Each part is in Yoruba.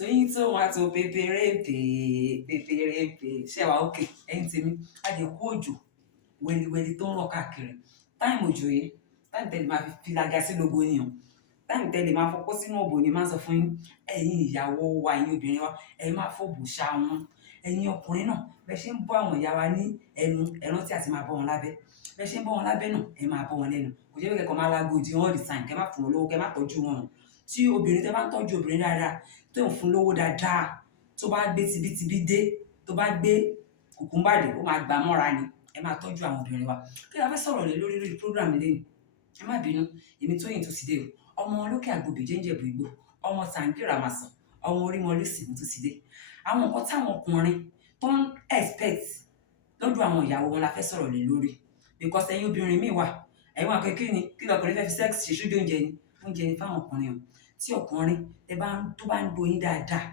Tóyìn tó wá tó pépérépè ṣé wàá òkè ẹ̀yin tèmi àdínkù òjò wẹliwẹli tó ń rọ̀ káàkiri táìmù òjò yìí táìmù tẹ́lẹ̀ máa fi laga sí gbogbo ènìyàn táìmù tẹ́lẹ̀ máa fọkọ́ sínú òbò ni máa sọ fún yín ẹ̀yin ìyàwó wa ẹ̀yin obìnrin wa ẹ̀yin máa fòbò ṣá wọn ẹ̀yin ọkùnrin náà bẹ́ẹ̀ ṣe ń bọ́ àwọn ìyá wa ní ẹnu ẹ̀rántí àti máa bọ́ wọn lábẹ́ bẹ́ẹ̀ ṣe ń bọ́ wọn lábẹ́ náà ẹ máa bọ́ wọn lẹ́nu kò jẹ́ pé kẹ́kọ̀ọ́ máa lágbo di all the time kẹ́ má fún wọn lówó kẹ́ má tọ́jú wọn tí obìnrin tẹ́ bá ń tọ́jú obìnrin dáadáa tó ń fún lówó dáadáa tó bá gbé tibítibí dé tó bá gbé kùkùmbà dé ó máa gbà mọ́ra ni ẹ máa tọ́jú àwọn obìnrin wa kí la fẹ́ sọ̀rọ̀ lé lórí program lẹ́yìn ẹ má bínú èmi Tóyìn tó ti dé o ọmọ olókè àgbòbí jẹ́ńjẹ̀bù igbó ọmọ tàǹgìrà màsàn ọmọ orímọlẹ́sì tó ti dé àwọn nǹkan táwọn ọkùnrin tó ń expect lọ́dọ̀ àwọn ìyàwó wọn la fẹ́ sọ̀rọ̀ lé lórí because ẹ̀yin obìnrin míì wà ẹ̀yin wọn kékeré ni kí lọkùnrin fẹ́ fi sex ṣe ṣojú oúnjẹ ni oúnjẹ ni fáwọn ọkùnrin o tí ọkùnrin tó bá ń do yín dáadáa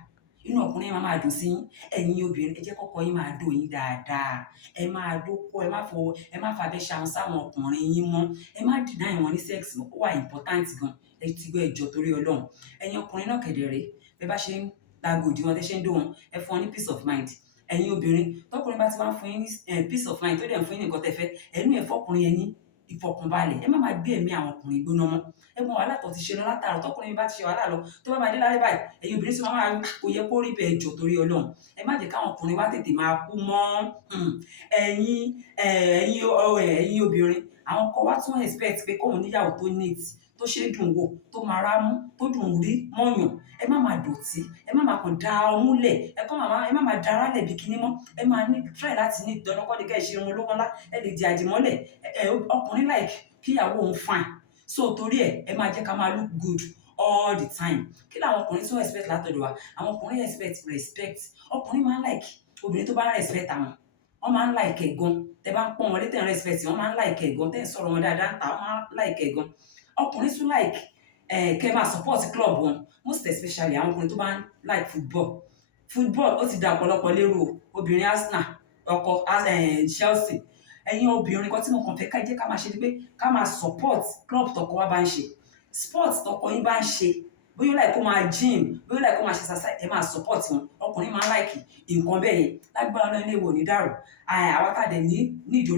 inú ọkùnrin máa máa dùn sí yín ẹ̀yin obìnrin ẹ jẹ́ kọ́kọ́ yín máa do yín dáadáa ẹ máa dóko ẹ má fàbẹ́ ṣàwọn sáwọn ọkùnrin yín mọ́ ẹ má deny wọn ní sex mọ́ ó wà important gan ẹ ti gbọ́ ẹjọ́ torí Ọlọ́run ẹ̀yin ọkùnrin náà kẹ̀dẹ̀rẹ́ bẹ́ẹ̀ bá ṣe ń dagòdì wọn tẹ́ ṣe ń dó wọn ẹ fún wọn ní peace of mind ẹ̀yin obìnrin tọkùnrin bá ti wá fún yín ní peace of mind tó dẹ̀ ń fún yín ní nǹkan tẹ́ fẹ́ ẹ̀mí ẹ̀ fọkùnrin yẹn ní ìfọkànbalẹ̀ ẹ má máa gbé ẹ̀mí àwọn ọkùnrin gbóná mọ́ ẹ̀gbọ́n wàhálà tó ti ṣe lọ látàrọ tọkùnrin bá ti ṣe wàhálà lọ tó bá máa dé lálẹ́ báyìí ẹ̀yin obìnrin sì máa kò yẹ kó rí bẹ́ẹ̀ jọ torí Ọlọ́run ẹ má jẹ́ káwọn ọkùnrin wá tètè máa kú mọ́ ẹ̀yin obìnrin àwọn ọkọ wa tún expect pé kóun níyàwó tó neat tó ṣe é dùn wò tó máa rámú tó dùn rí mọ́yàn ẹ má máa dọ̀tí ẹ má máa kàn da ọmú lẹ̀ ẹ má máa da ara lẹ̀ bí kinní mọ́ ẹ máa ní try láti ní ìdáná kọ́ ni ká ẹ ṣe irun olówó ńlá ẹ lè di àdìmọ́lẹ̀ ọkùnrin like kíyàwó òun fine so torí ẹ máa jẹ́ ká máa look good all the time kí làwọn ọkùnrin tún expect látọ̀dọ̀ wa àwọn ọkùnrin expect respect ọkùnrin máa ń like obìnrin tó bá respect àwọn wọ́n máa ń like ẹ̀ gan tẹ́ bá ń pọ́n wọn létẹ̀ respect wọ́n máa ń like ẹ̀ gan tẹ́ ń sọ̀rọ̀ wọn dáadáa ń ta wọ́n máa ń like ẹ̀ gan ọkùnrin tún like kẹ́ máa support club wọn most especially àwọn ọkùnrin tó bá ń like football ó ti da ọ̀pọ̀lọpọ̀ lérò obìnrin Arsenal ọkọ Chelsea ẹ̀yin obìnrin kan tí mo kàn fẹ́ ká jẹ́ ká máa ṣe ni pé ká máa support club tọkọ wa bá ń ṣe sport tọkọ yín bá ń ṣe bóyá láì kó máa gym bóyá láì kó máa ṣe exercise ẹ máa support wọn ọkùnrin máa ń like nǹkan bẹ́ẹ̀ yẹn lágbára Ọlọ́run ilé ìwò ní dàrú àwọn tàdé nídìí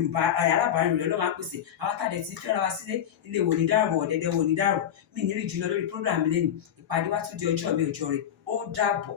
alábàárìn rẹ ló máa ń pèsè àwọn tàdé ti fẹ́ra wa sílé ilé ìwò ní dàrú ọ̀dẹ̀dẹ̀ wò ní dàrú mí ní rí jùlọ lórí program lẹ́nu ìpàdé wa tún di ọjọ́ mi ọjọ́ rẹ̀ ó dàbọ̀.